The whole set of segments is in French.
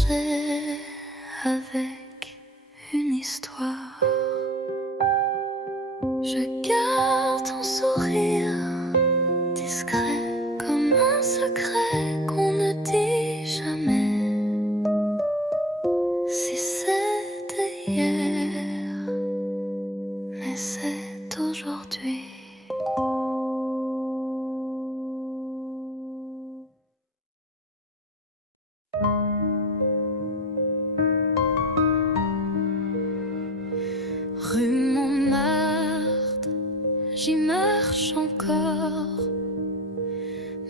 commencer avec une histoire. Je garde ton sourire discret comme un secret qu'on ne dit jamais. Si c'était hier, mais c'est aujourd'hui. Rue Montmartre, j'y marche encore,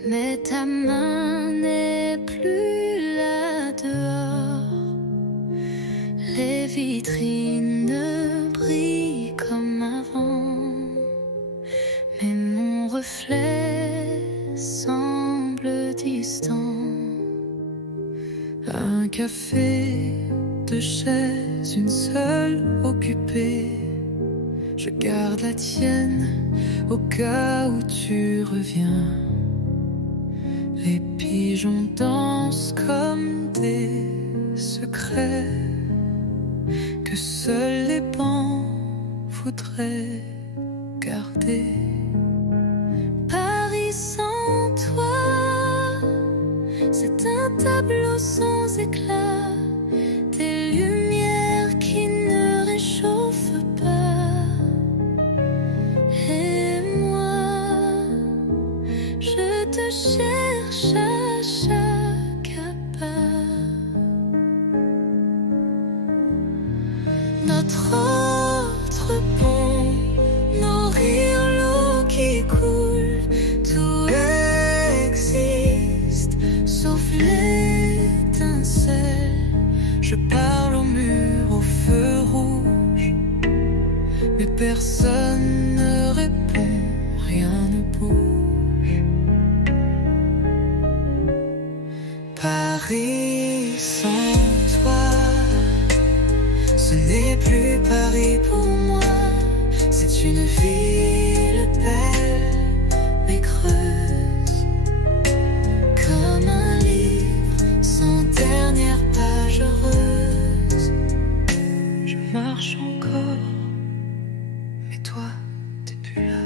mais ta main n'est plus là dehors. Les vitrines brillent comme avant, mais mon reflet semble distant. Un café, deux chaises, une seule occupée. Je garde la tienne au cas où tu reviens. Les pigeons dansent comme des secrets que seuls les bancs voudraient garder. Paris sans toi, c'est un tableau sans éclat. Des lumières qui ne réchauffent pas. Et moi, je te cherche à chaque pas. Notre autre pont, nos rires, l'eau qui coule, tout existe, sauf l'étincelle. Je parle au mur, au feu rouge, mais personne ne répond, rien ne bouge. Paris sans toi, ce n'est plus Paris pour moi. C'est une ville belle, mais creuse, comme un livre sans dernière page heureuse. Je marche encore, mais toi, t'es plus là.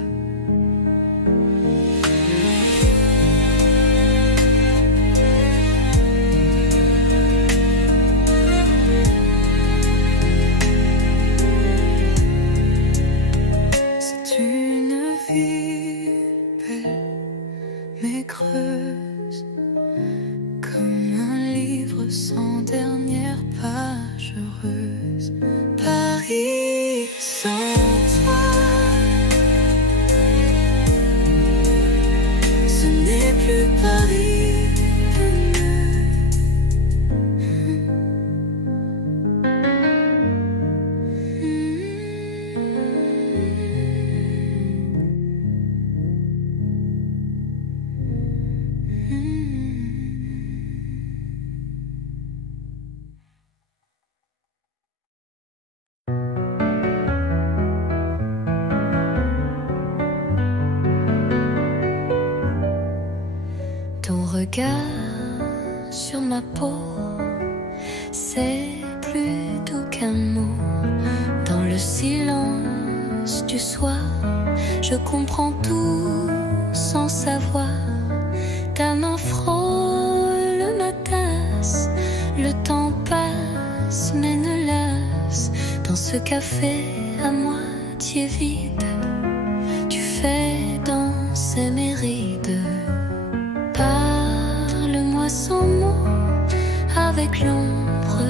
C'est une ville belle, mais creuse, comme un livre sans dernière page heureuse. Paris sans toi, ce n'est plus Paris. Ton regard sur ma peau, c'est plus doux qu'un mot. Dans le silence du soir, je comprends tout sans savoir. Ta main frôle ma tasse, le temps passe mais ne lasse. Dans ce café à moitié vide, tu fais danser mes rides. Parle-moi sans mots, avec l'ombre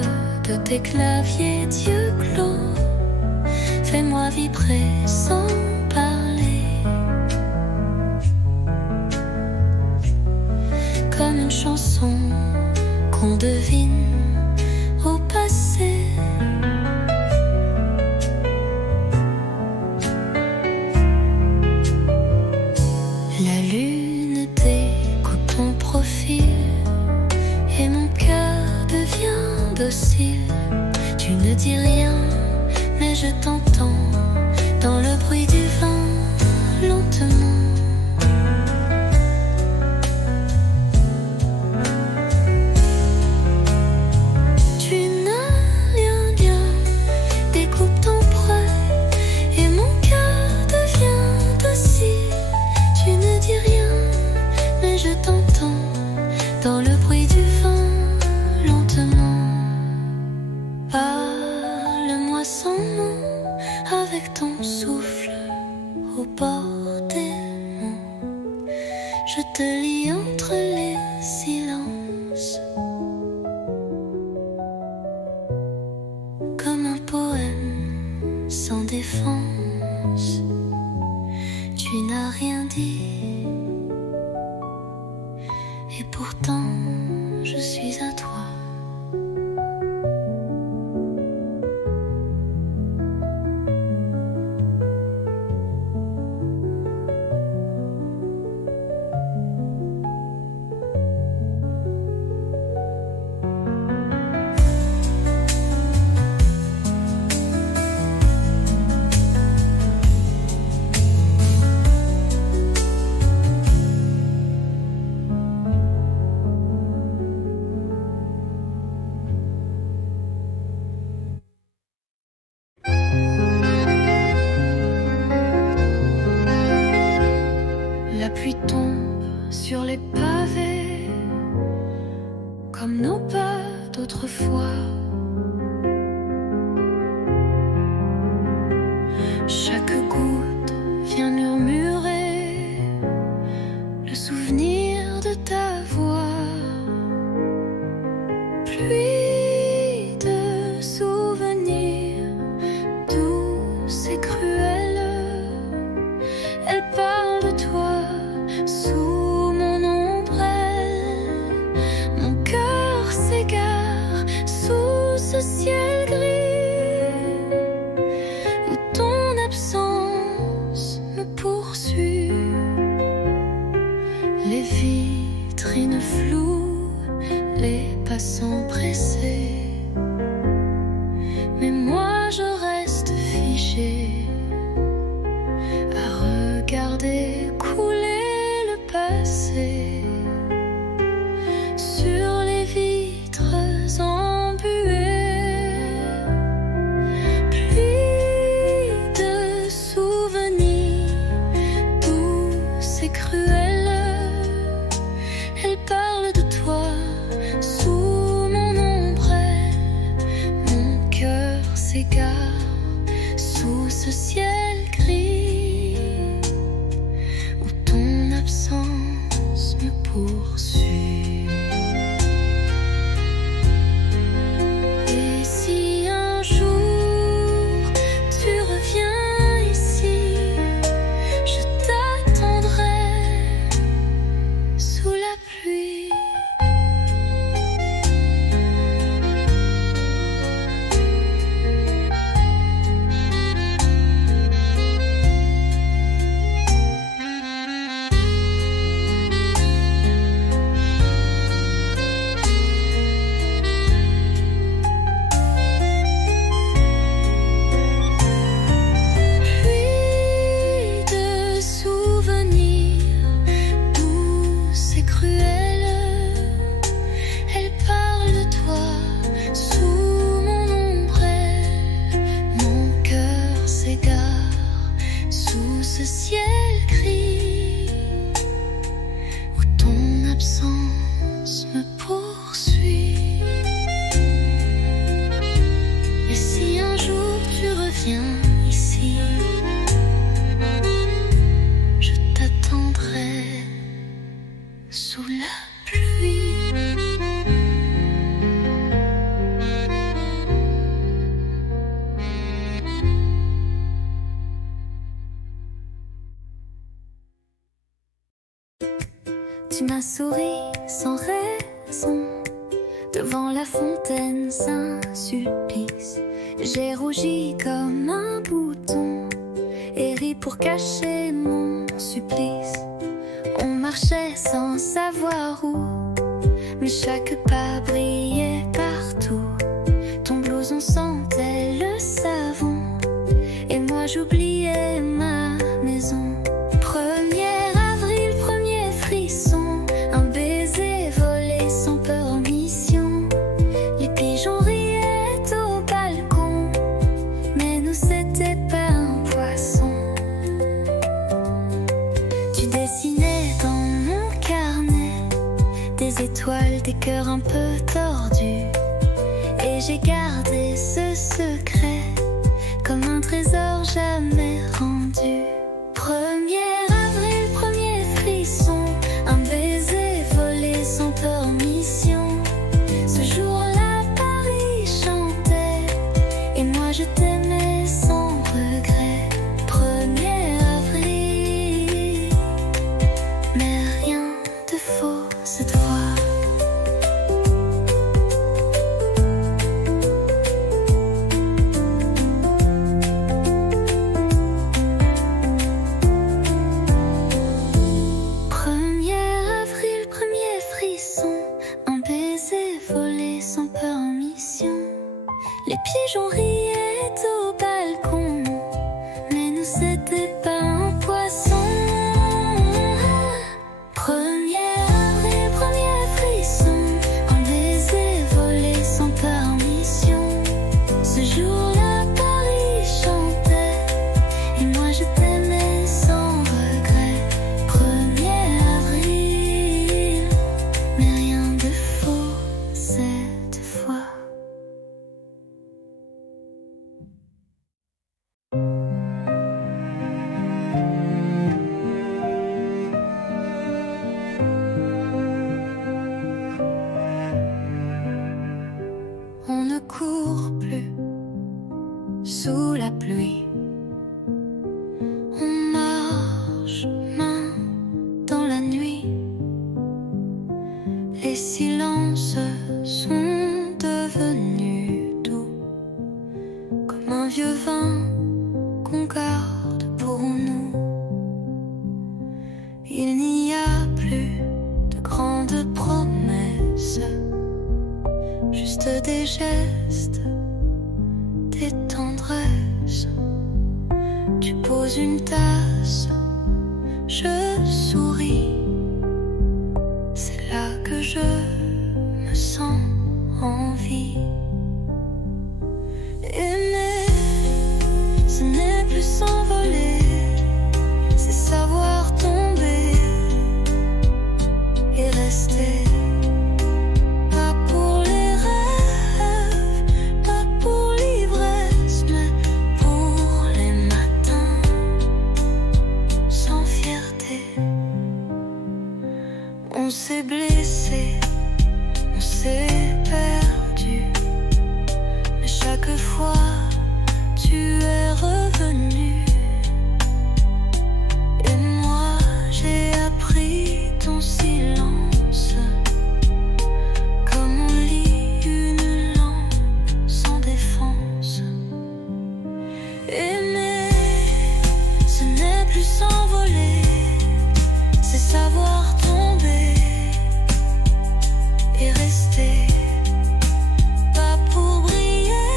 de tes claviers d'yeux clos. Fais-moi vibrer sans parler, comme une chanson qu'on devine au passé. La lune découpe ton profil et mon cœur devient docile. Tu ne dis rien, mais je t'entends dans le bruit du vent, lentement. ton souffle au bord des monts. Je te lis entre les silences, comme un poème sans défense. Tu n'as rien dit, et pourtant je suis à toi. La pluie tombe sur les pavés, comme nos pas d'autrefois. Chaque goutte vient murmurer le souvenir de ta voix. Pluie de souvenirs douce et cruelle, elle parle de toi. Sous mon ombrelle, mon cœur s'égare sous ce ciel gris où ton absence me poursuit. Les vitrines floues, les passants pressés, mais moi je reste figée à regarder couler sur les vitres embuées. Pluie de souvenirs douce et cruelle, elle parle de toi sous mon ombrelle. Mon cœur s'égare sous ce ciel gris où ton absence me poursuit. Et si un jour tu reviens ici, je t'attendrai sous la pluie. Ce ciel gris où ton absence me poursuit. Et si un jour tu reviens ici, je t'attendrai sous la pluie. Tu m'as souri sans raison devant la fontaine, Saint-Sulpice. J'ai rougi comme un bouton et ri pour cacher mon supplice. On marchait sans savoir où, mais chaque pas brillait partout. Ton blouson sentait le savon et moi j'oubliais ma maison. 1er avril, premier frisson, un baiser volé sans peur en mission. Les pigeons riaient au balcon, mais nous c'était pas un poisson. Tu dessinais dans mon carnet des étoiles, des cœurs un peu tordus, et j'ai gardé ce secret comme un trésor trésor jamais rendu. 1er avril, premier frisson, un baiser volé sans permission. Ce jour-là, Paris chantait, et moi je t'aimais sans regret. 1er avril, mais rien de faux cette fois. Les pigeons riaient au balcon, mais nous c'était pas un poisson. 1er avril, premier frisson, un baiser volé sans permission. Ce jour-là, Paris chantait, et moi je t'aimais sans regret. 1er avril, mais rien de faux cette fois. On ne court plus sous la pluie. On marche main dans la nuit. Les silences sont devenus doux, comme un vieux vin qu'on garde pour nous. Il n'y a plus de grandes promesses, juste des gestes, des tendresses. Tu poses une tasse, je souris. C'est là que je me sens en vie. Aimer, ce n'est plus s'envoler, c'est savoir tomber et rester. On s'est blessé, on s'est perdu, mais chaque fois tu es revenu. Et moi j'ai appris ton silence, comme on lit une langue sans défense. Aimer, ce n'est plus s'envoler, c'est savoir tomber et rester. Pas pour briller,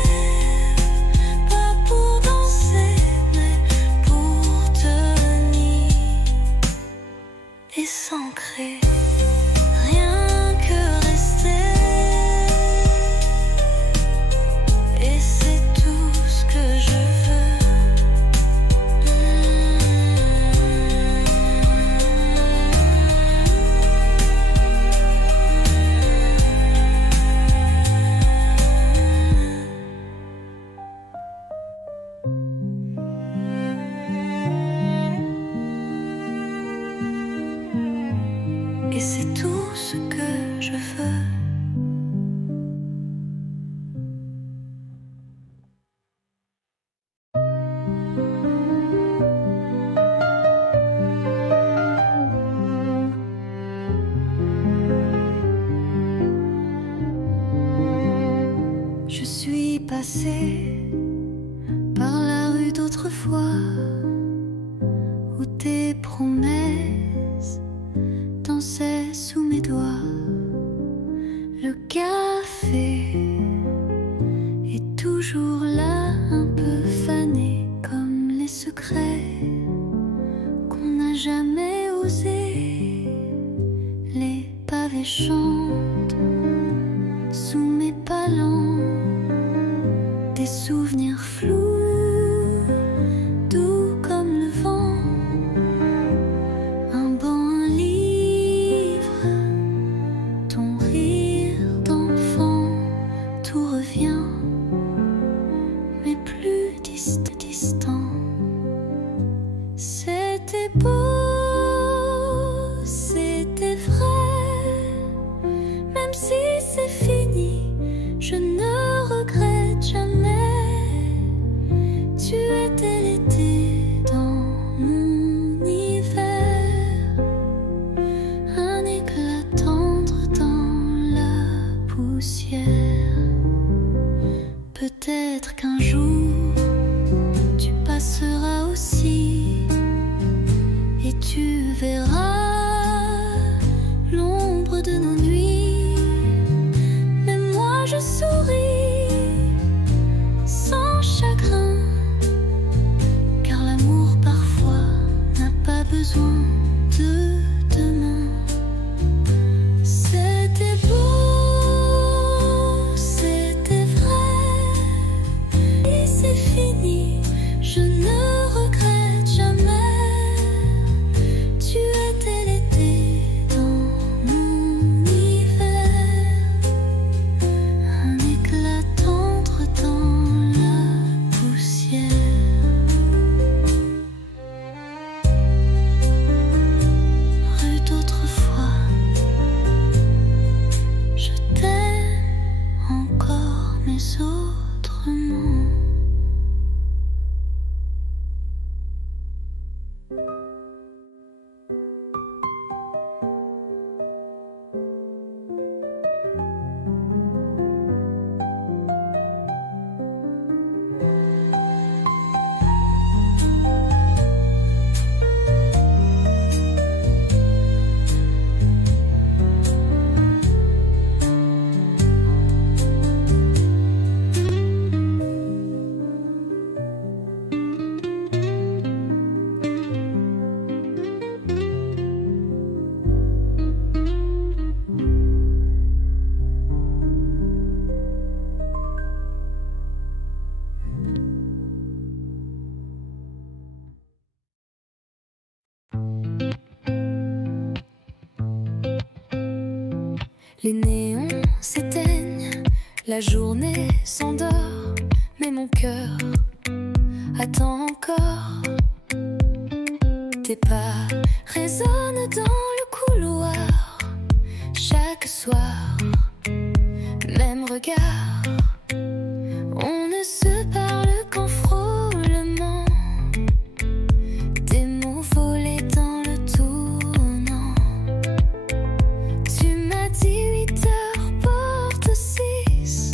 pas pour danser, mais pour tenir et s'ancrer. Rien que rester, et c'est tout ce que je veux. Et c'est tout ce que je veux. Je suis passée par la rue d'autrefois, où tes promesses dansaient sous mes doigts. Le café est toujours là, un peu fané, comme les secrets qu'on n'a jamais osé. Les pavés chantent sous mes palans, des souvenirs flous, doux comme le vent. Un banc, un livre, ton rire d'enfant, tout revient, mais plus distant. Peut-être qu'un jour tu passeras aussi et tu verras l'ombre de nos nuits. Mais moi je souris sans chagrin, car l'amour parfois n'a pas besoin de demain. C'était beau, c'était vrai, et c'est fini, je ne regrette jamais. Tu étais l'été dans mon hiver, un éclat tendre dans la poussière. Rue d'autrefois, je t'aime encore, mais autrement. Les néons s'éteignent, la journée s'endort, mais mon cœur attend encore. Tes pas résonnent dans le couloir, chaque soir, même regard. On ne se parle qu'en frôlement, des mots volés dans le tournant. Tu m'as dit 8 heures porte 6,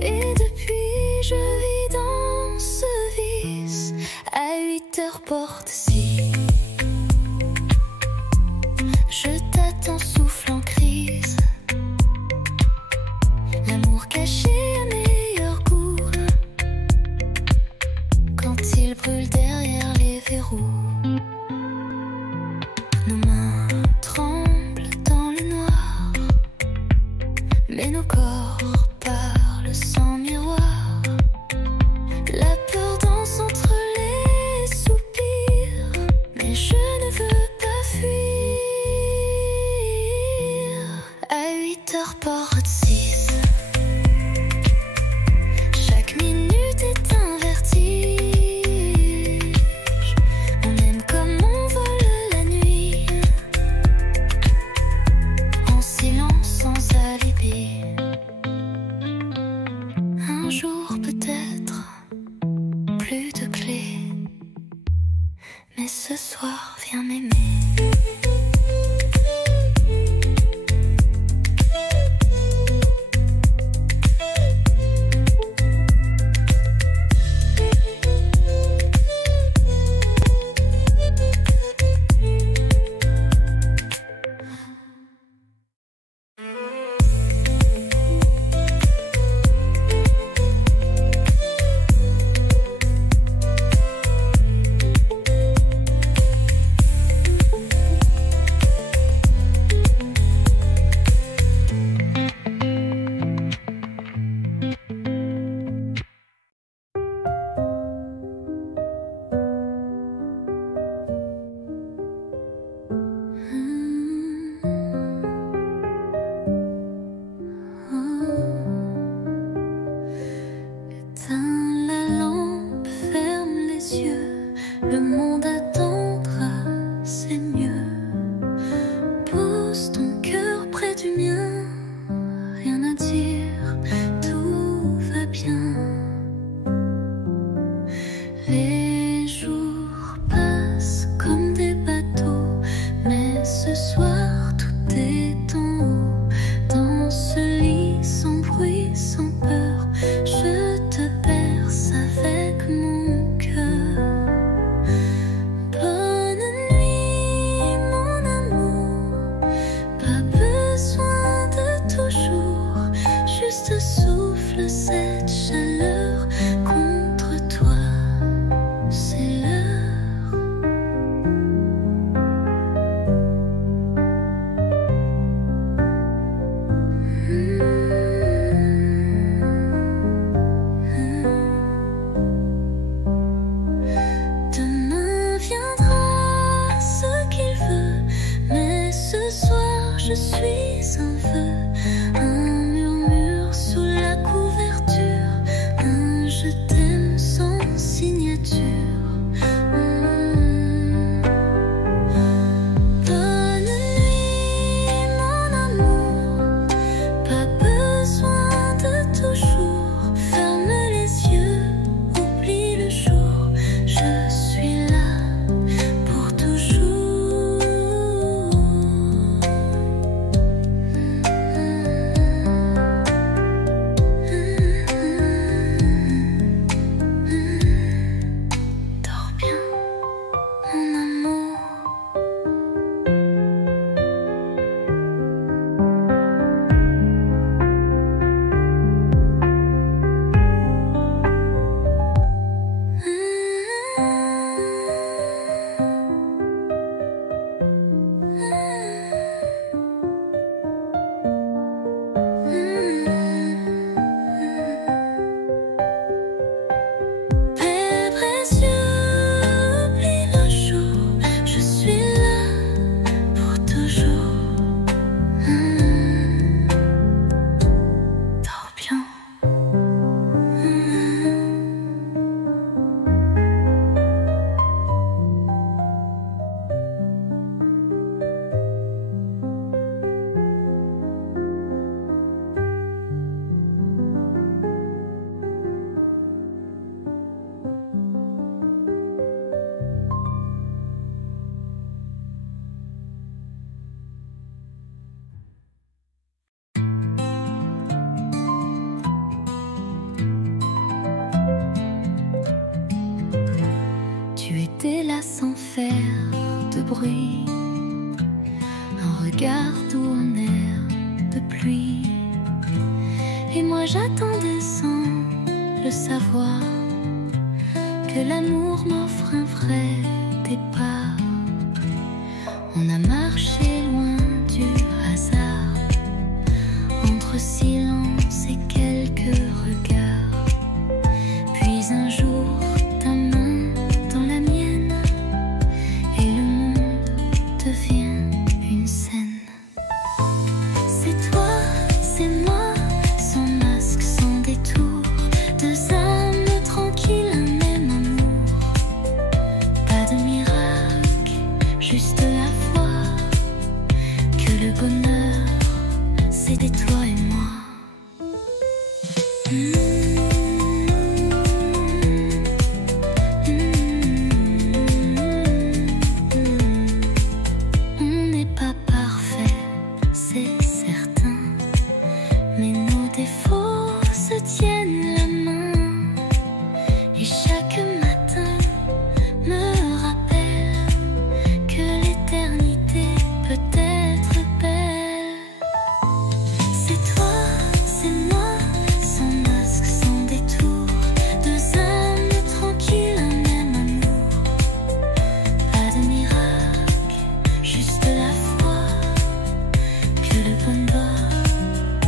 et depuis je vis dans ce vice. À 8 heures porte 6, je t'attends souffle en crise. L'amour caché à meilleur goût, quand il brûle derrière les verrous. Nos mains tremblent dans le noir, mais nos corps parlent sans miroir. La peur danse entre les soupirs, mais je ne veux pas fuir. À 8 heures porte 6, chaque minute est un vertige. On aime comme on vole la nuit, en silence sans alibi. Un jour peut-être, plus de clés, mais ce soir viens m'aimer. bruit, un regard doux, un air de pluie. Et moi j'attendais sans le savoir que l'amour m'offre un vrai départ. On a marché loin du hasard, entre silence et quelques regards. Puis un jour, ta main dans la mienne, et le monde devient une scène. C'est toi, c'est moi, sans masque, sans détour, deux âmes tranquilles, un même amour. Pas de miracle, juste la foi que le bonheur, c'était toi et moi. On n'est pas parfait, c'est certain, mais nos défauts se tiennent la main. Et chaque matin me rappelle que l'éternité peut être belle. C'est toi, c'est moi, sans masque, sans détour, deux âmes tranquilles, un même amour. Pas de miracle, juste la foi que le bonheur,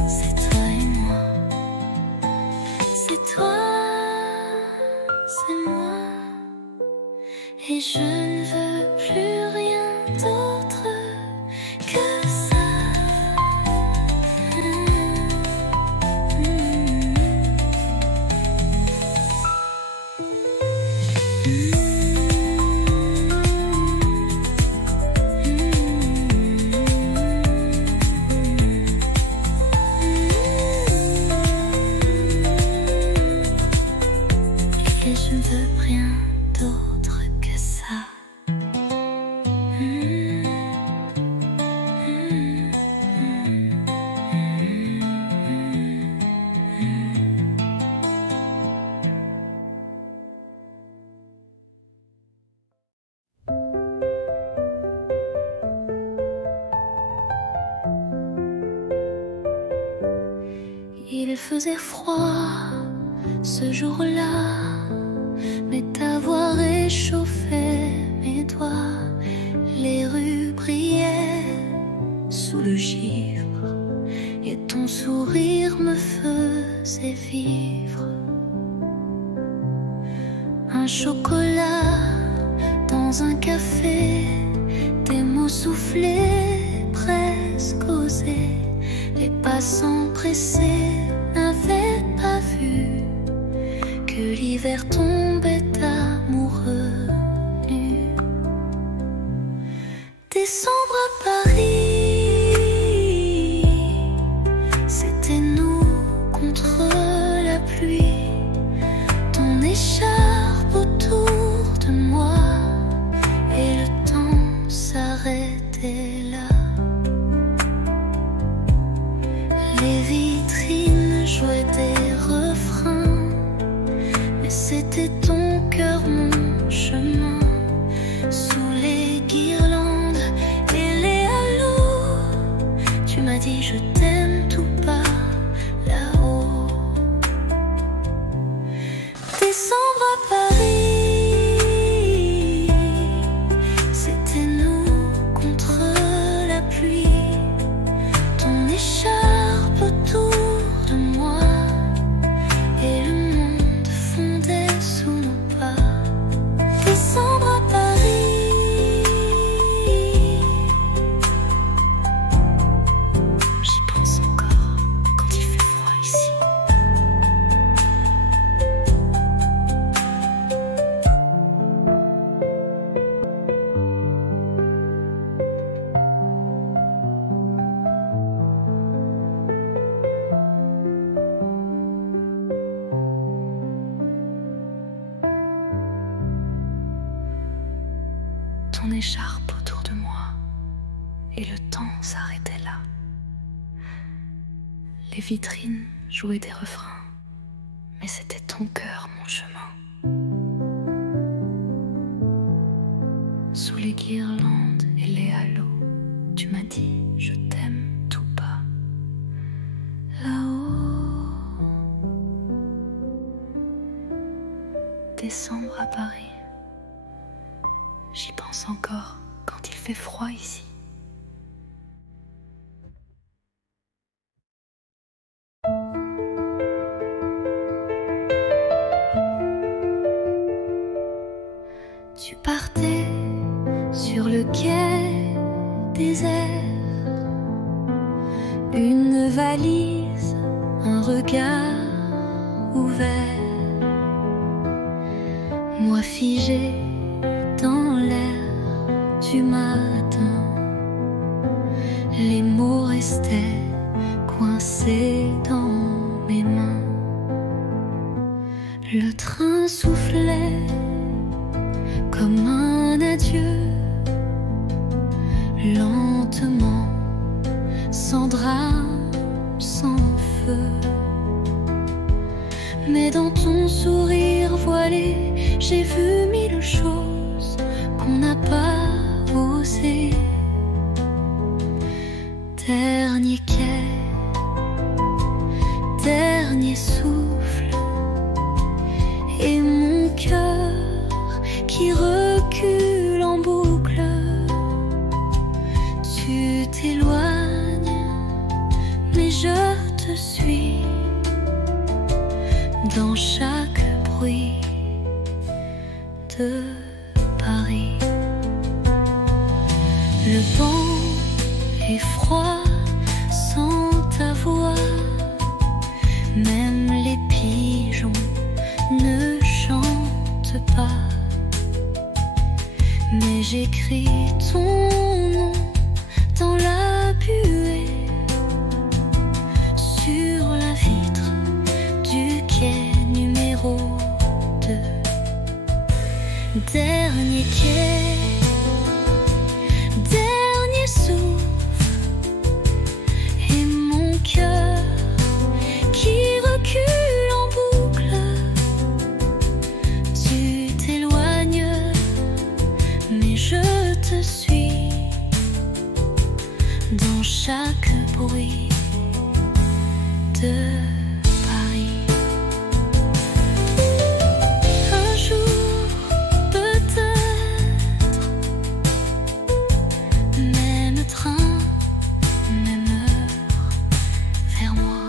c'est toi et moi. C'est toi, c'est moi, et je ne veux plus rien d'autre que ça. Et je ne veux rien d'autre que ça. Il faisait froid ce jour-là, mais ta voix réchauffait mes doigts. Les rues brillaient sous le givre, et ton sourire me faisait vivre. Un chocolat dans un café, des mots soufflés, presque osés. Les passants pressés n'avaient pas vu que l'hiver tombait amoureux nu. Décembre à Paris, c'était nous contre la pluie. Ton écharpe autour de moi, et le temps s'arrêtait là. Les vitrines jouaient des refrains, mais c'était ton cœur, mon chemin. Sous les guirlandes et les halos, tu m'as dit je t'aime tout bas là-haut. Décembre à Paris, c'était nous contre la pluie. Ton écharpe autour de moi, et le monde fondait sous nos pas. Décembre à Paris, j'y pense encore quand il fait froid ici. Ton écharpe autour de moi, et le temps s'arrêtait là. Les vitrines jouaient des refrains, mais c'était ton cœur, mon chemin. Sous les guirlandes tu m'as dit je t'aime tout bas. Là-haut, décembre à Paris. J'y pense encore quand il fait froid ici. Tu partais sur le quai désert, une valise, un regard ouvert, moi figé dans l'air du matin. Les mots restaient coincés dans mes mains. Le train soufflait comme un adieu, lentement, sans drame, sans feu. Mais dans ton sourire voilé, j'ai vu mille choses qu'on n'a pas osé. Dernier quai, dernier souffle, et mon cœur qui recule en boucle. Tu t'éloignes, mais je te suis dans chaque bruit de Paris. Le vent est froid sans ta voix, même les pigeons ne chantent pas. Mais j'écris ton nom dans la buée, sur la vitre du quai numéro 2. Dernier quai, dernier souffle, et mon cœur qui recule en boucle. Tu t'éloignes, mais je te suis dans chaque bruit de Paris. Un jour, peut-être, même train, même heure, vers moi.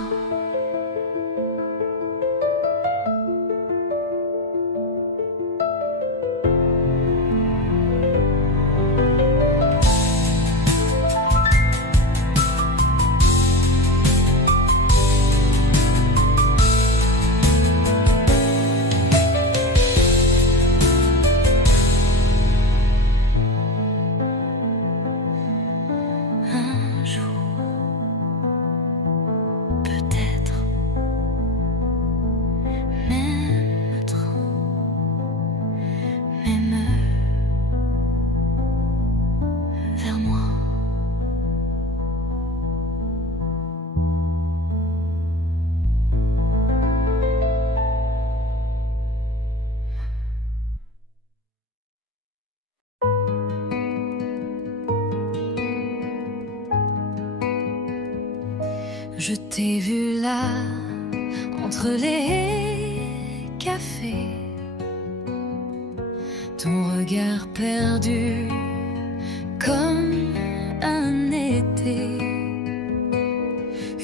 Un jour, peut-être, même train, même heure, vers moi. Je t'ai vu là, entre les cafés, ton regard perdu comme un été.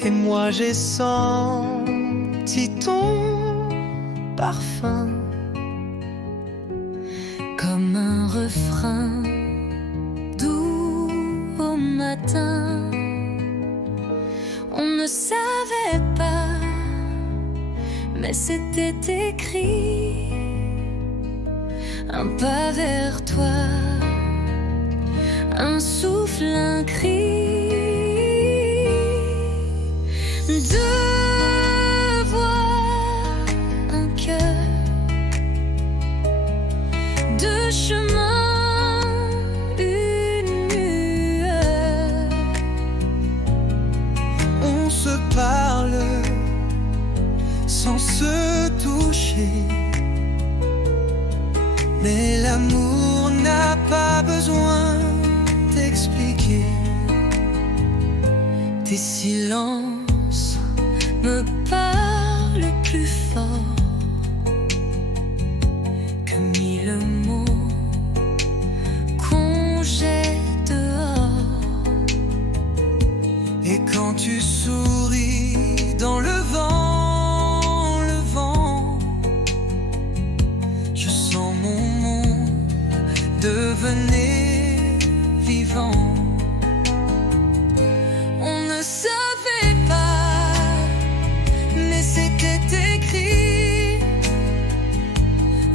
Et moi j'ai senti ton parfum Comme un refrain doux au matin. On ne savait pas, mais c'était écrit. Un pas vers toi, un souffle, un cri. Deux voix, un cœur, deux chemins, une lueur. On se parle sans se toucher, mais l'amour n'a pas besoin d'expliquer. Tes silences me parlent plus fort que mille mots qu'on jette dehors. Et quand tu souris dans le vent, je sens mon monde devenir vivant. On ne savait pas, mais c'était écrit.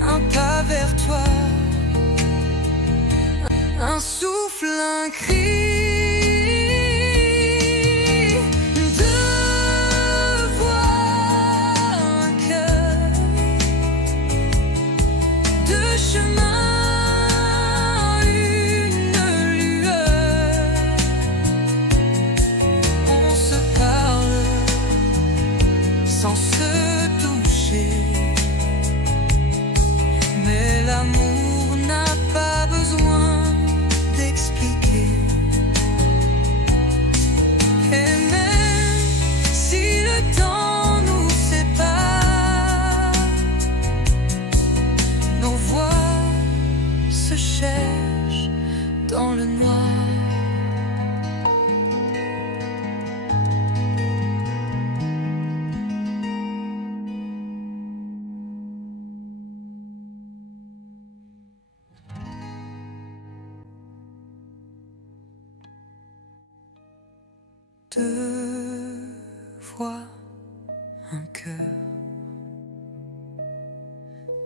Un pas vers toi, Un souffle, un cri. sans se toucher. Mais l'amour n'a pas besoin d'expliquer. Et même si le temps nous sépare, nos voix se cherchent dans le noir. Deux voix, un cœur,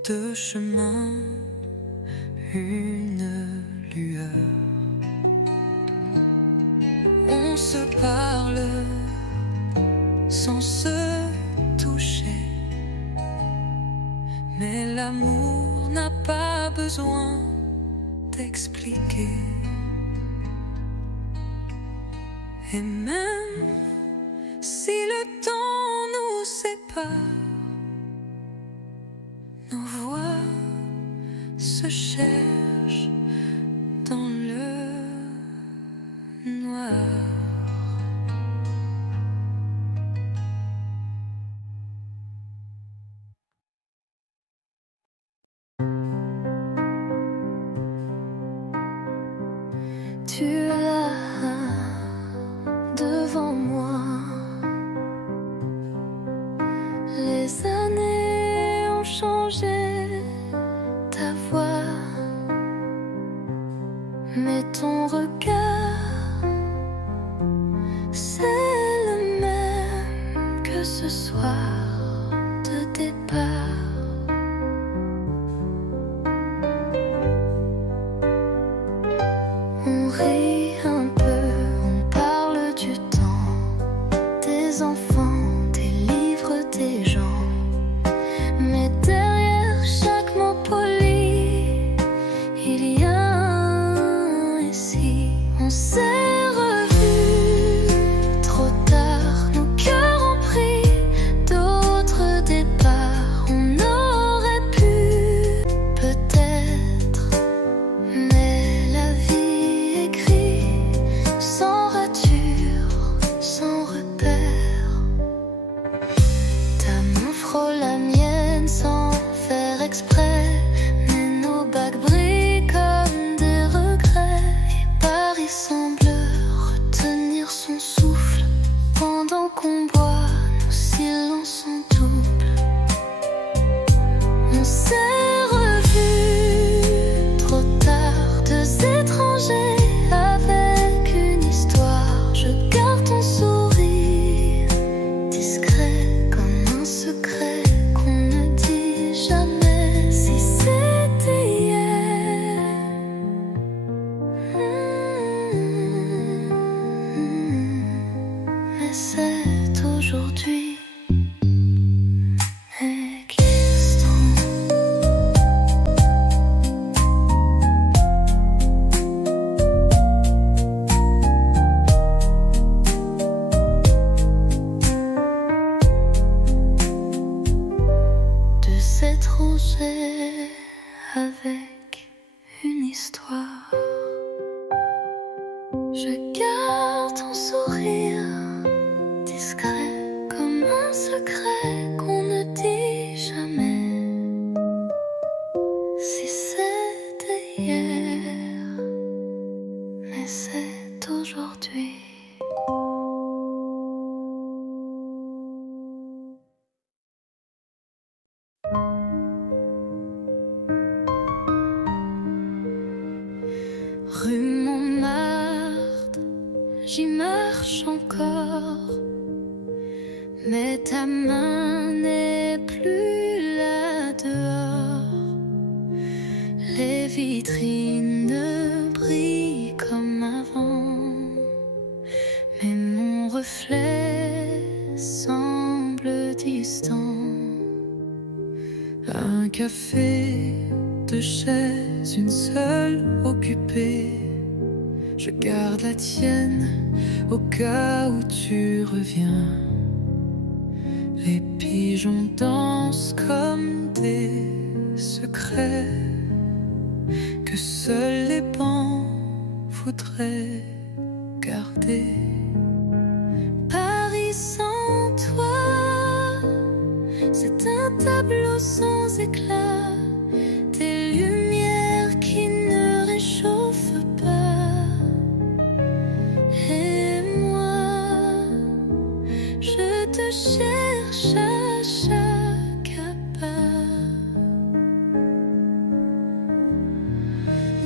deux chemins, une lueur. On se parle sans se toucher, mais l'amour n'a pas besoin d'expliquer. Et même si le temps nous sépare, nos voix se cherchent dans le noir. Tu es là devant moi. Les années ont changé ta voix, mais ton regard, c'est le même que ce soir de départ. On rit un peu, on parle du temps, des enfants, des livres, des gens. Mais derrière chaque mot poli, il y a un ici. On s'est revus trop tard, nos cœurs ont pris d'autres départs. On aurait pu peut-être, mais la vie écrit sans rature, sans repère. Ta main frôle la mienne sans faire exprès, mais nos bagues brillent comme des regrets. Et Paris semble retenir son souffle pendant qu'on boit, nos silences en double. On s'est revus trop tard, deux étrangers avec une histoire. Je garde ton sourire discret comme un secret qu'on ne dit jamais. Si c'était hier, mais c'est aujourd'hui. Existant. De s'étranger avec une histoire. Je garde ton sourire secrets qu'on ne dit jamais. Si c'était hier, mais c'est aujourd'hui. Rue Montmartre, j'y marche encore, mais ta main n'est plus là dehors. Les vitrines ne brillent comme avant, mais mon reflet semble distant. Un café, deux chaises, une seule occupée. Je garde la tienne au cas où tu reviens. Les pigeons dansent comme des secrets que seuls les bancs voudraient garder. Paris sans toi, c'est un tableau sans éclat, des lumières qui ne réchauffent pas. Et moi, je te cherche à chaque pas.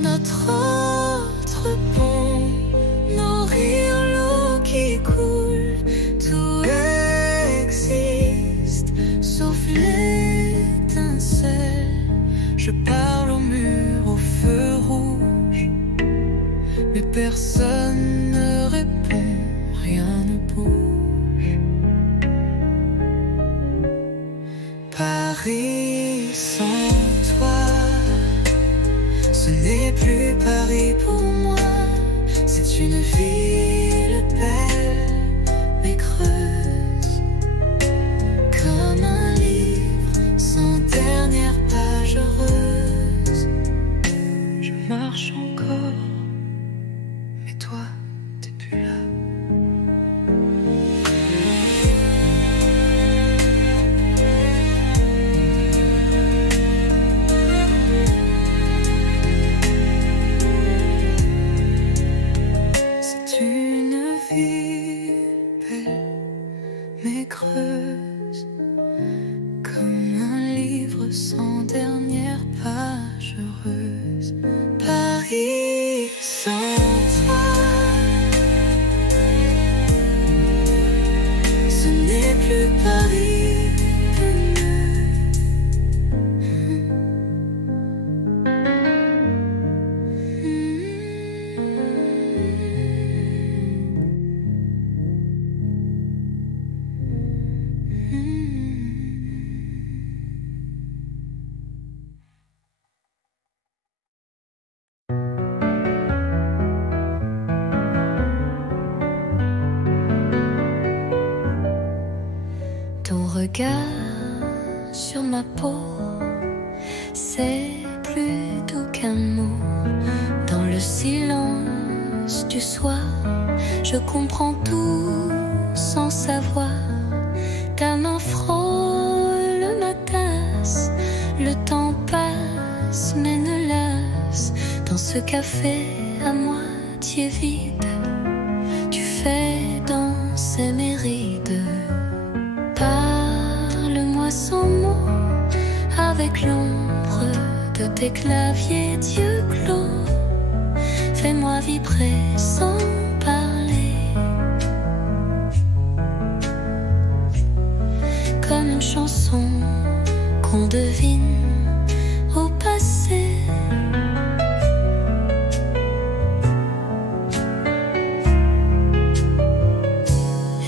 Notre autre pont, nos rires, l'eau qui coule, tout existe sauf l'étincelle. Je parle au mur, au feu rouge, mais personne ne répond, rien ne bouge. Paris sans toi, ce n'est plus Paris pour moi. C'est une ville belle mais creuse, comme un livre sans dernière page heureuse. Je marche encore, mais toi, t'es plus là. C'est une ville belle mais creuse, comme un livre sans dernière page heureuse. Paris sans toi, ce n'est plus Paris pour ton regard sur ma peau, c'est plus doux qu'un mot. Dans le silence du soir, je comprends tout sans savoir. Ta main frôle ma tasse, le temps passe mais ne lasse. Dans ce café à moitié vide, tu fais danser mes rides. Parle-moi sans mots, avec l'ombre de tes claviers d'yeux clos. Fais-moi vibrer sans parler, comme une chanson qu'on devine au passé.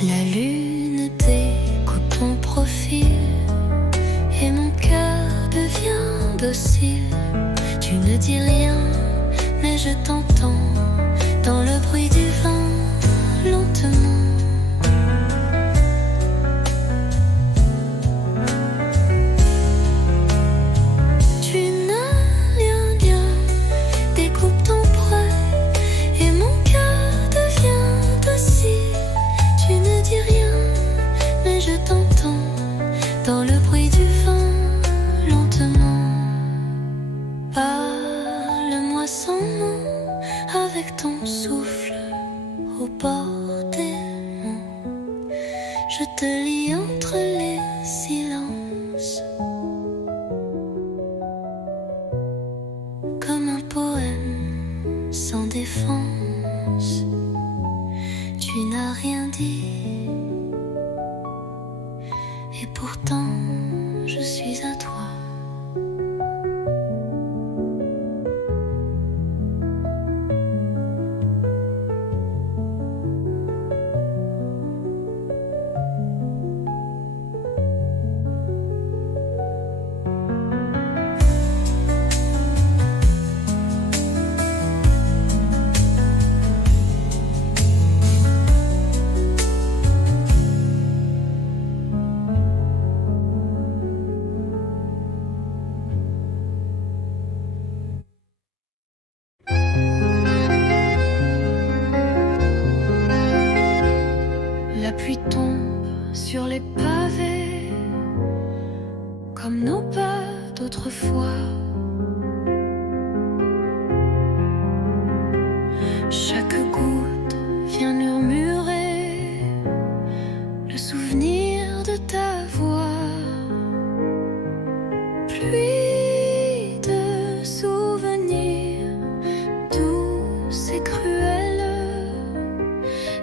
La lune découpe ton profil et mon cœur devient docile. Tu ne dis rien, mais je t'entends dans le bruit du vent, lentement. Tu n'as rien, découpe ton poids et mon cœur devient docile. Tu ne dis rien, mais je t'entends autrefois. Chaque goutte vient murmurer le souvenir de ta voix. Pluie de souvenirs douce et cruelle,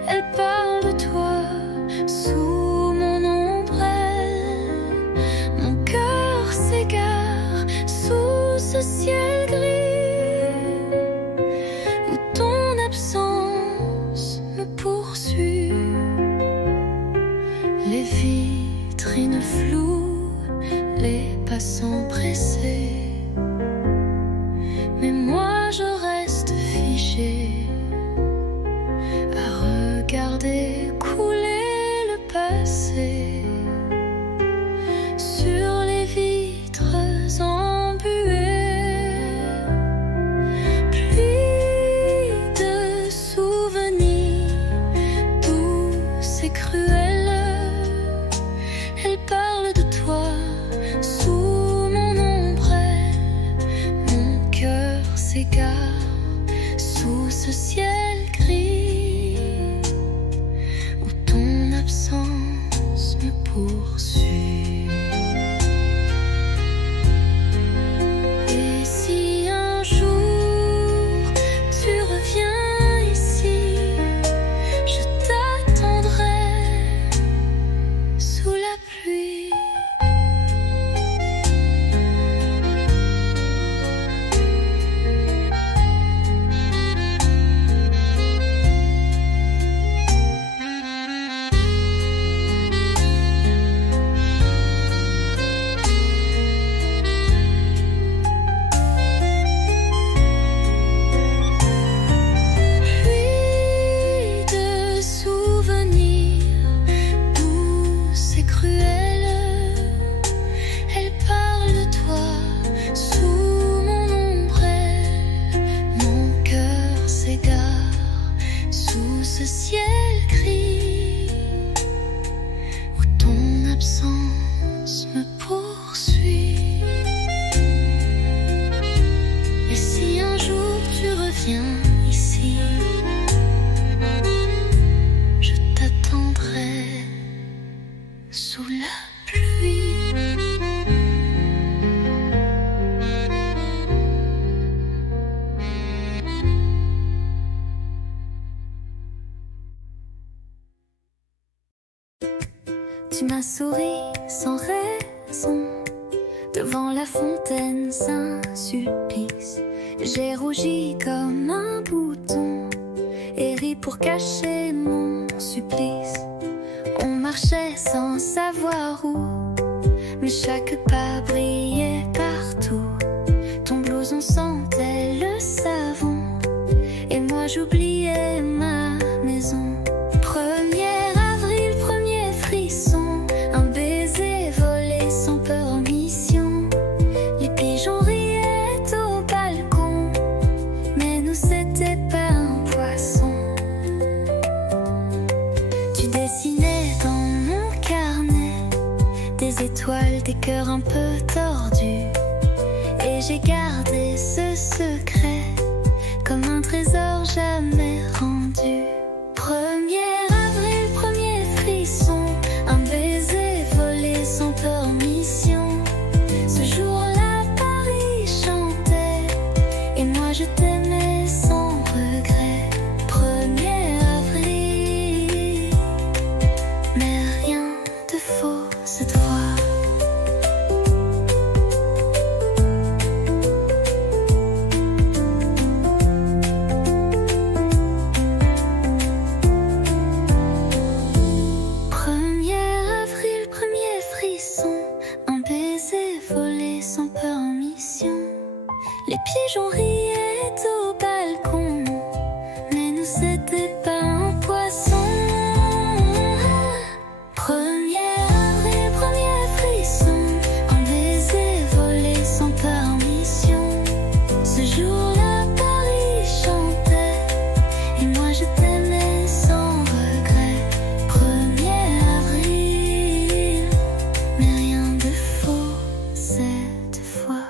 elle parle de toi sous mon ombrelle. Mon cœur s'égare sous ce ciel gris où ton absence me poursuit. Les vitrines floues, les passants pressés, mais moi je reste figée à regarder couler le passé sur les vitres embuées. Pluie de souvenirs douce et cruelle, elle parle de toi sous mon ombrelle. Mon cœur s'égare sous ce ciel gris où ton absence me poursuit. Et si un jour tu reviens ici, je t'attendrai sous la pluie. Pluie de souvenirs douce et cruelle, elle parle de toi sous mon ombrelle. Mon cœur s'égare sous ce ciel gris où ton absence me poursuit. Et si un jour tu reviens ici, je t'attendrai sous la pluie. Tu m'as souri sans raison devant la fontaine Saint-Sulpice. J'ai rougi comme un bouton et ri pour cacher mon supplice. On marchait sans savoir où, mais chaque pas brillait partout. Ton blouson sentait le savon et moi j'oubliais ma maison. 1er avril, premier frisson, un baiser volé sans permission. Les pigeons riaient au balcon, mais nous c'était pas un poisson. Tu dessinais dans mon carnet des étoiles, des cœurs un peu tordus, et j'ai gardé ce secret comme un trésor jamais rendu. 1er avril, premier frisson, un baiser volé sans permission. Ce jour-là, Paris chantait et moi je t'aimais sans regret. 1er avril, mais rien de faux cette fois. Les pigeons riaient au balcon, mais nous c'était pas un poisson. 1er avril, premier frisson, un baiser volé sans permission. Ce jour-là, Paris chantait et moi je t'aimais sans regret. 1er avril, mais rien de faux cette fois.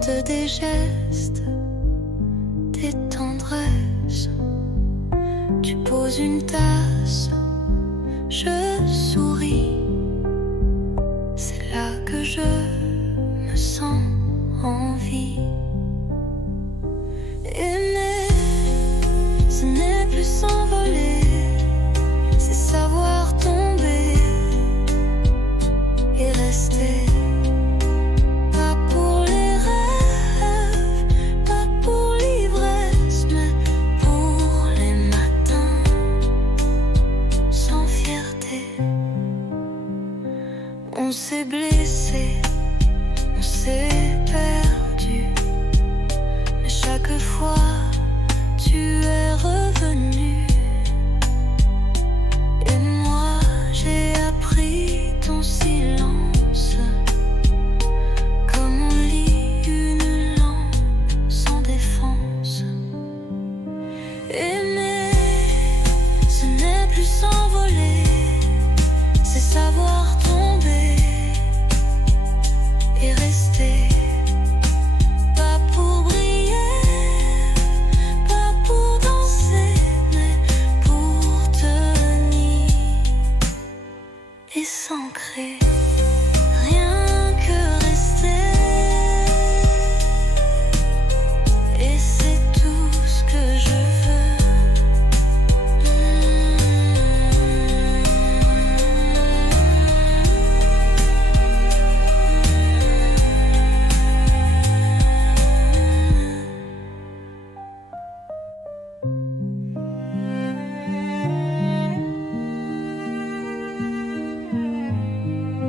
juste des gestes, des tendresses. Tu poses une tasse, je souris. C'est là que je me sens en vie. Aimer, ce n'est plus s'envoler, c'est savoir tomber et rester. Pas pour les rêves, pas pour l'ivresse, mais pour les matins sans fierté. On s'est blessé, on s'est perdu, mais chaque fois tu es revenu. Et moi j'ai appris ton silence, comme on lit une lampe sans défense. Aimer, ce n'est plus s'envoler, c'est savoir tomber et rester. Pas pour briller, pas pour danser, mais pour tenir et s'ancrer. Rien que rester, et c'est tout ce que je veux.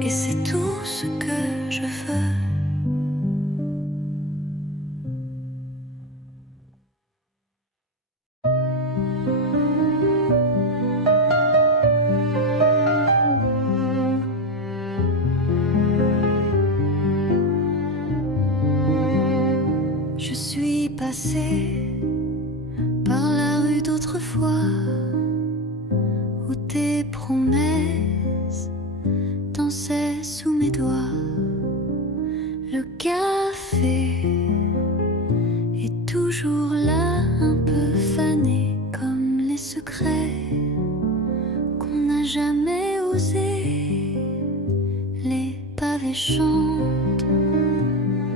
Et c'est tout ce que je veux. Je suis passée par la rue d'autrefois où tes promesses dansaient sous mes doigts. Le café est toujours là, un peu fané, comme les secrets qu'on n'a jamais osé. Les pavés chantent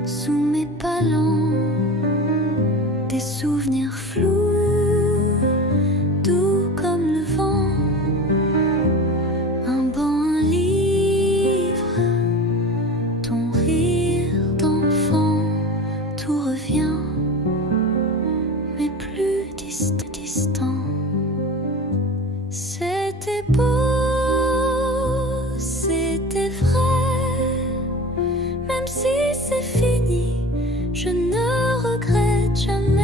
sous mes palans, des souvenirs flous, doux comme le vent. Un banc, un livre, ton rire d'enfant, tout revient, mais plus distant. C'était beau, c'était vrai, même si c'est fini, je ne regrette jamais.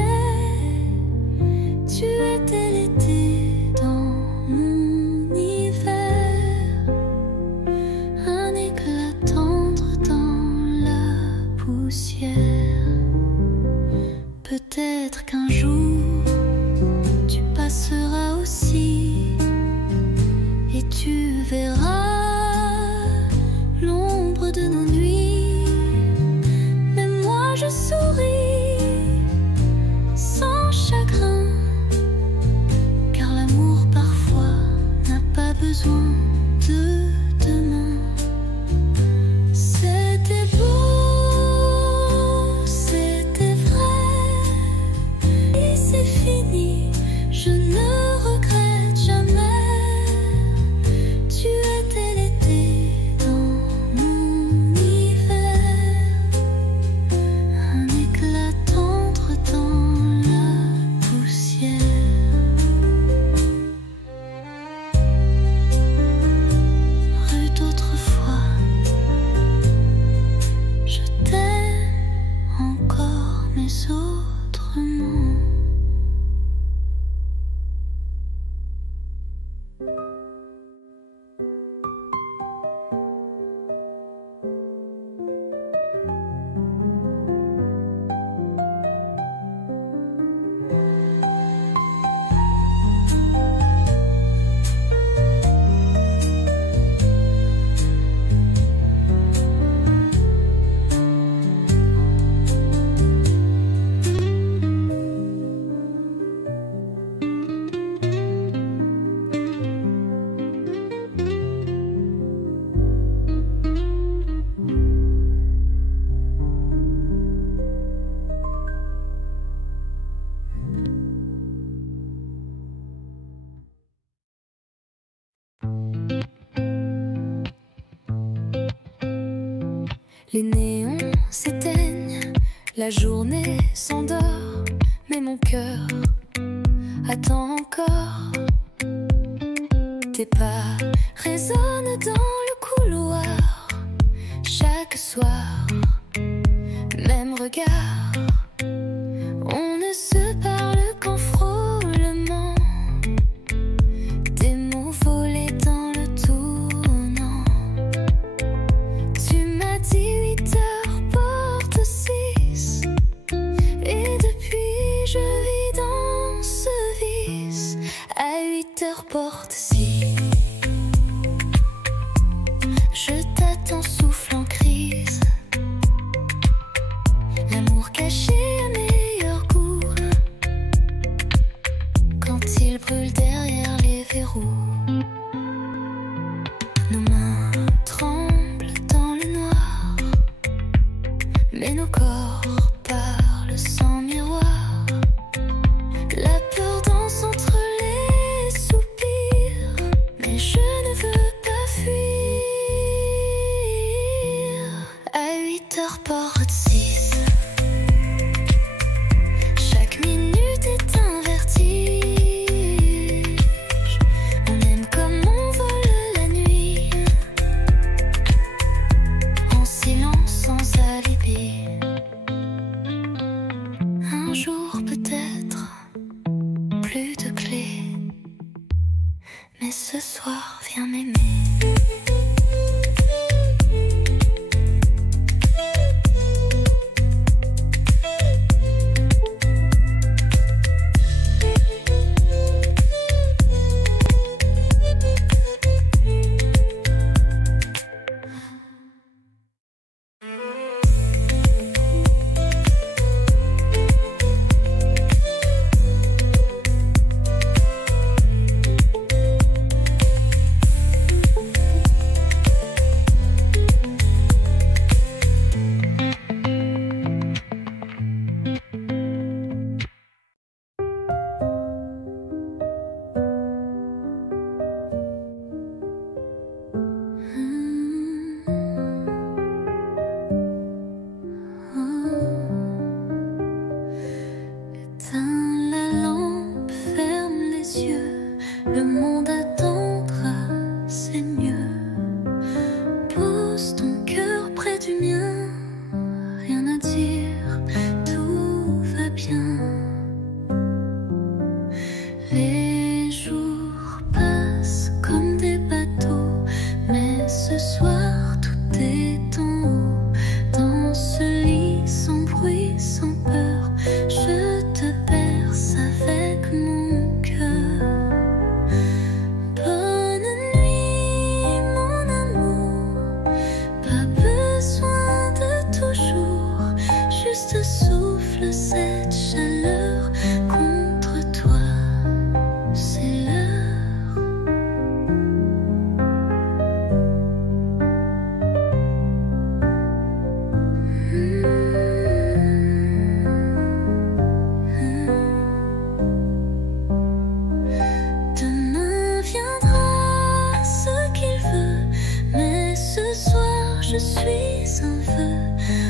Tu étais l'été dans mon hiver, un éclat tendre dans la poussière. Peut-être qu'un jour tu passeras aussi et tu verras l'ombre de nos nuits. Mais moi je souris sans chagrin, car l'amour parfois n'a pas besoin de demain. C'était beau, c'était vrai, et c'est fini, je ne regrette jamais. Tu étais l'été dans mon hiver, un éclat tendre dans la poussière. Rue d'autrefois, je t'aime encore, mais autrement. Les néons s'éteignent, la journée s'endort, mais mon cœur attend encore. Tes pas résonnent dans le couloir, chaque soir, même regard. On ne se parle qu'en frôlement, des mots volés dans le tournant. Tu m'as dit 8 heures porte 6, et depuis je vis dans ce vice. À 8 heures porte 6, je t'attends souffle en crise. L'amour caché à meilleur goût, quand il brûle derrière les verrous. Nos mains tremblent dans le noir, mais nos corps parlent sans miroir. La peur danse entre les soupirs, mais je ne veux pas fuir. À 8 heures porte 6, chaque minute est un vertige. On aime comme on vole la nuit, en silence sans alibi. Un jour peut-être, plus de clés, mais ce soir viens m'aimer. Éteins la lampe, ferme les yeux, le monde attendra, c'est mieux. Pose ton cœur près du mien, rien à dire, tout va bien. Les jours passent comme des bateaux, mais ce soir tout est en haut. Dans ce lit sans bruit, sans peur, je te berce avec mon cœur. Bonne nuit mon amour, pas besoin de toujours, juste souffle cette chaleur contre toi, c'est l'heure. Demain viendra ce qu'il veut, mais ce soir je suis un vœu,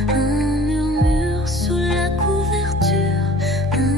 un murmure sous la couverture, un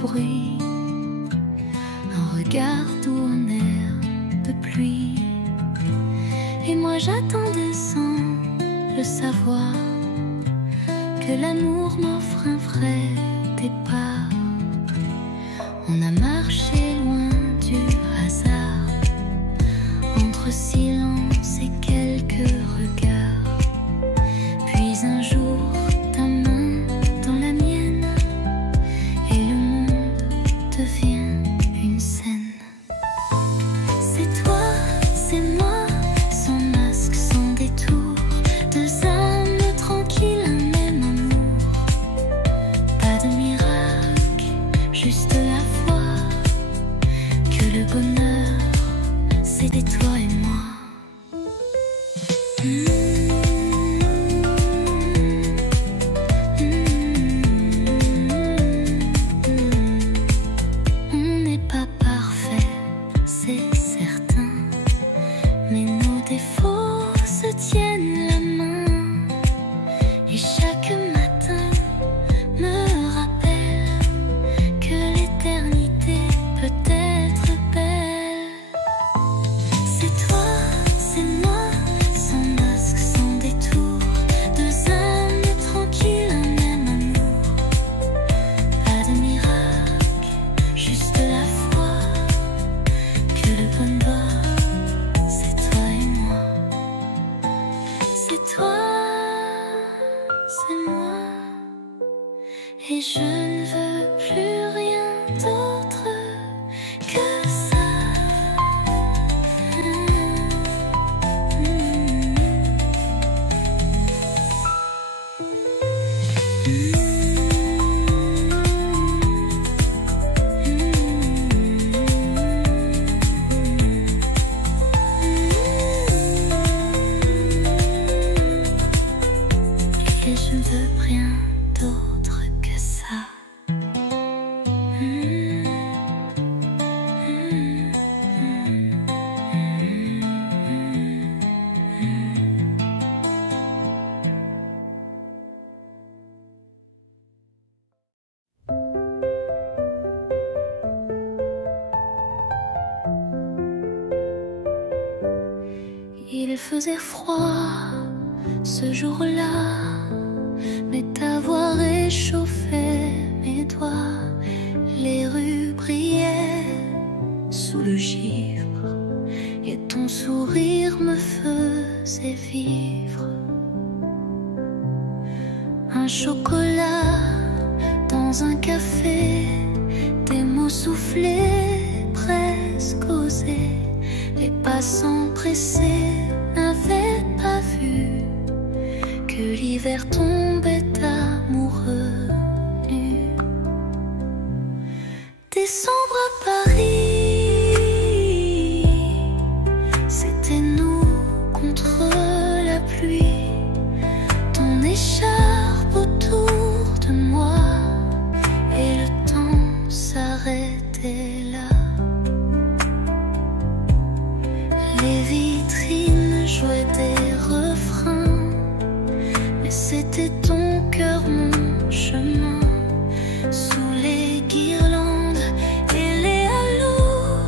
bruit, un regard doux, un air de pluie. Et moi j'attendais sans le savoir que l'amour m'offre un vrai départ. On a marché loin du hasard, entre silence et quelques regards. Puis un jour, ta main dans la mienne, et le monde devient une scène. C'est toi, c'est moi, sans masque, sans détour, deux âmes tranquilles, un même amour. Pas de miracle, juste la foi que le bonheur, c'était toi et moi. On n'est pas parfait, c'est certain, mais nos défauts se tiennent la main. Et chaque matin me rappelle que l'éternité peut être belle. C'est toi, c'est moi, sans masque, sans détour, deux âmes tranquilles, un même amour. Pas de miracle, juste la foi que le bonheur, c'est toi et moi. C'est toi, c'est moi, et je ne veux plus rien d'autre que ça. Et je ne veux rien d'autre que ça. Il faisait froid ce jour-là, mais ta voix réchauffait mes doigts. Les rues brillaient sous le givre, et ton sourire me faisait vivre. Un chocolat dans un café, des mots soufflés, presque osés. Les passants pressés n'avaient pas vu que l'hiver tombait amoureux nu. Décembre à Paris, c'était nous contre la pluie. Ton écharpe autour de moi, et le temps s'arrêtait là. Les vitrines jouaient des refrains, mais c'était ton cœur, mon chemin. Sous les guirlandes et les halos,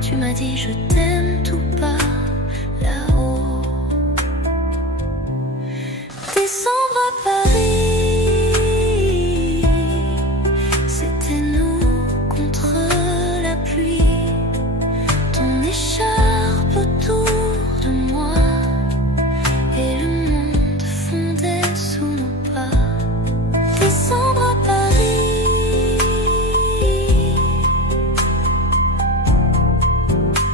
tu m'as dit je t'aime tout bas là-haut. Décembre à Paris, c'était nous contre la pluie. Ton écharpe autour de moi, et le monde fondait sous nos pas. Décembre à Paris,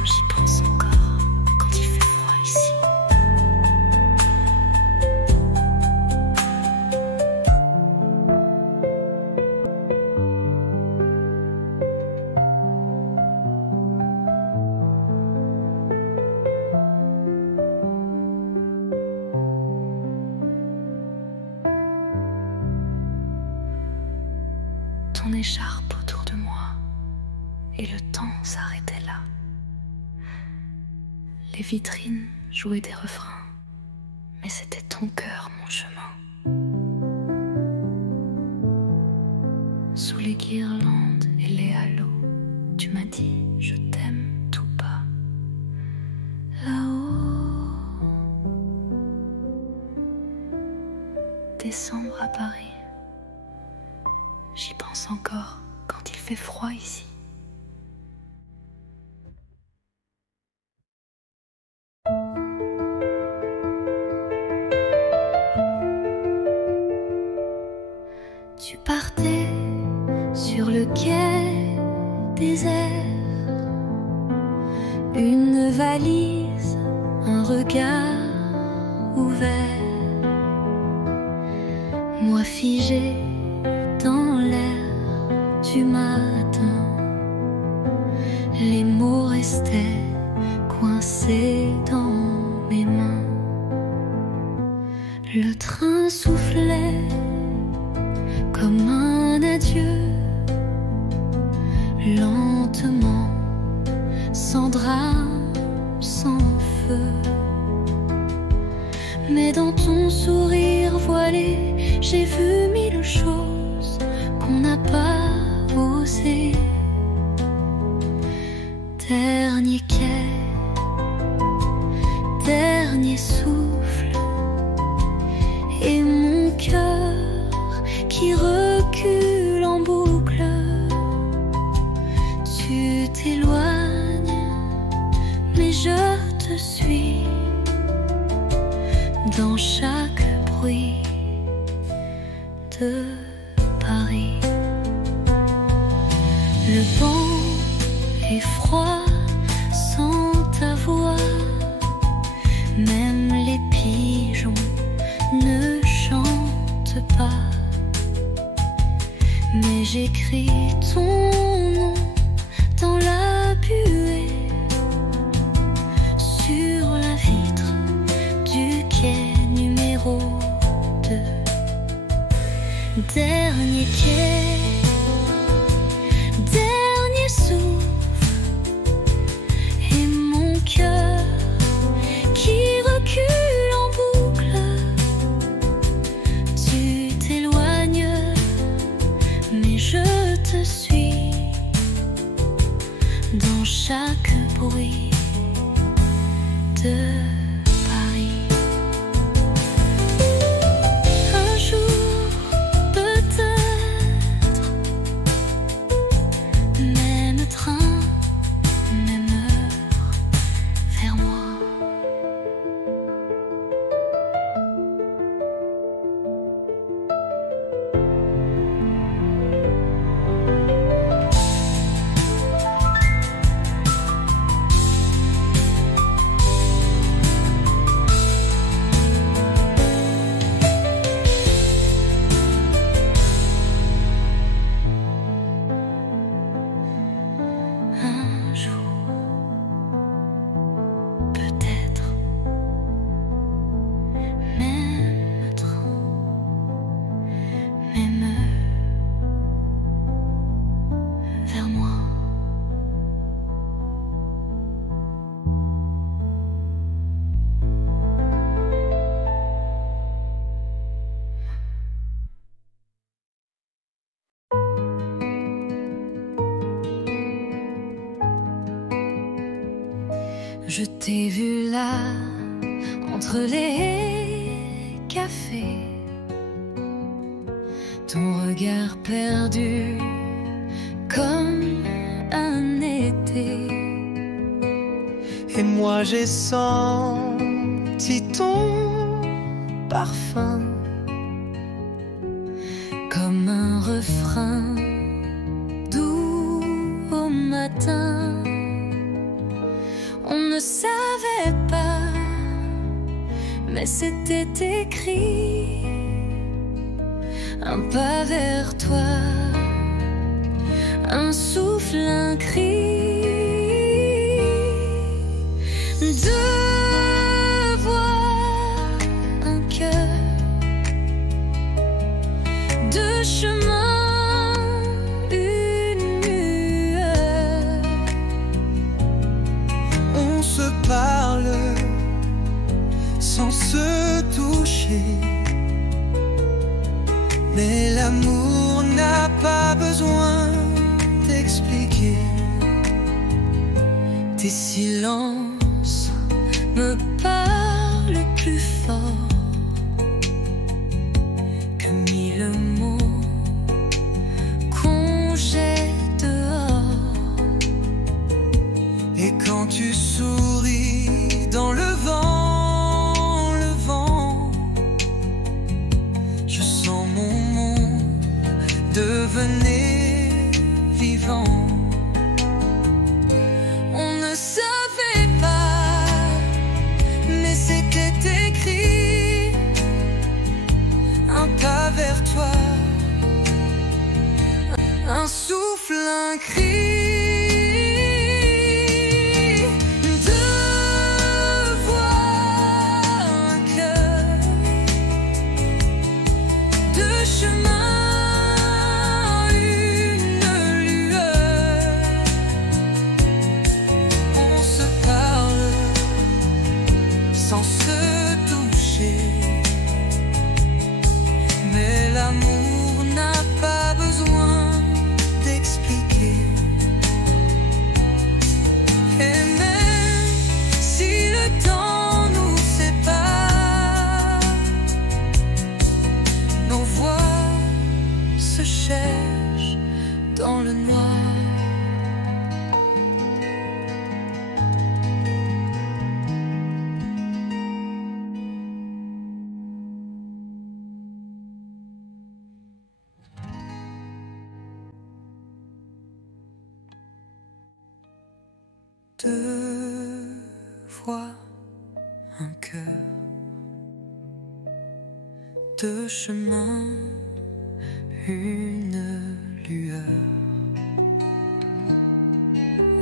j'y pense encore quand il fait froid ici. Ton écharpe autour de moi, et le temps s'arrêtait là. Les vitrines jouaient des refrains, mais c'était ton cœur, mon chemin. Sous les guirlandes décembre à Paris. J'y pense encore quand il fait froid ici. Tu partais sur le quai désert, une valise, un regard ouvert, moi figé dans l'air du matin, les mots restaient coincés dans mes mains. Le train soufflait comme un adieu, lentement, sans drame, sans feu. Mais dans ton sourire voilé, j'ai vu mille choses qu'on n'a pas osé. Dernier quai, dernier souffle, et mon cœur qui recule en boucle. Tu t'éloignes, mais je te suis dans chaque bruit de Paris. Le vent est froid sans ta voix, même les pigeons ne chantent pas. Mais j'écris ton nom dans la buée, sur la vitre du quai numéro 2. Dernier quai, dernier souffle, et mon cœur qui recule en boucle. Tu t'éloignes, mais je te suis dans chaque bruit de Paris. Un jour, peut-être, même train, même heure, vers moi. Un jour, peut-être, même train, même heure, vers moi. Je t'ai vu là, entre les cafés, ton regard perdu comme un été. Et moi j'ai senti ton parfum Comme un refrain doux au matin. On ne savait pas, mais c'était écrit. Un pas vers toi, un souffle, un cri. Deux voix, un cœur, deux chemins, une lueur. On se parle sans se toucher, mais l'amour n'a pas besoin d'expliquer. Tes silences me parlent plus fort un cri de voix, un cœur de chemin, une lueur. On se parle sans se toucher, mais l'amour n'a pas besoin d'expliquer. Et même si le temps nous sépare, nos voix se cherchent dans le noir. Deux voix, un cœur, deux chemins, une lueur.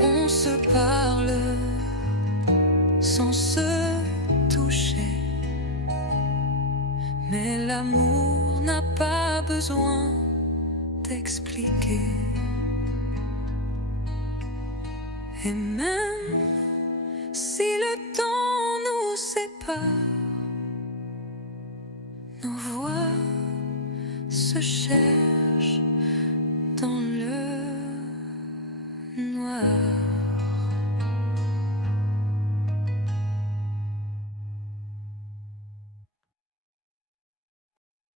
On se parle sans se toucher, mais l'amour n'a pas besoin d'expliquer. Et même si le temps nous sépare, nos voix se cherchent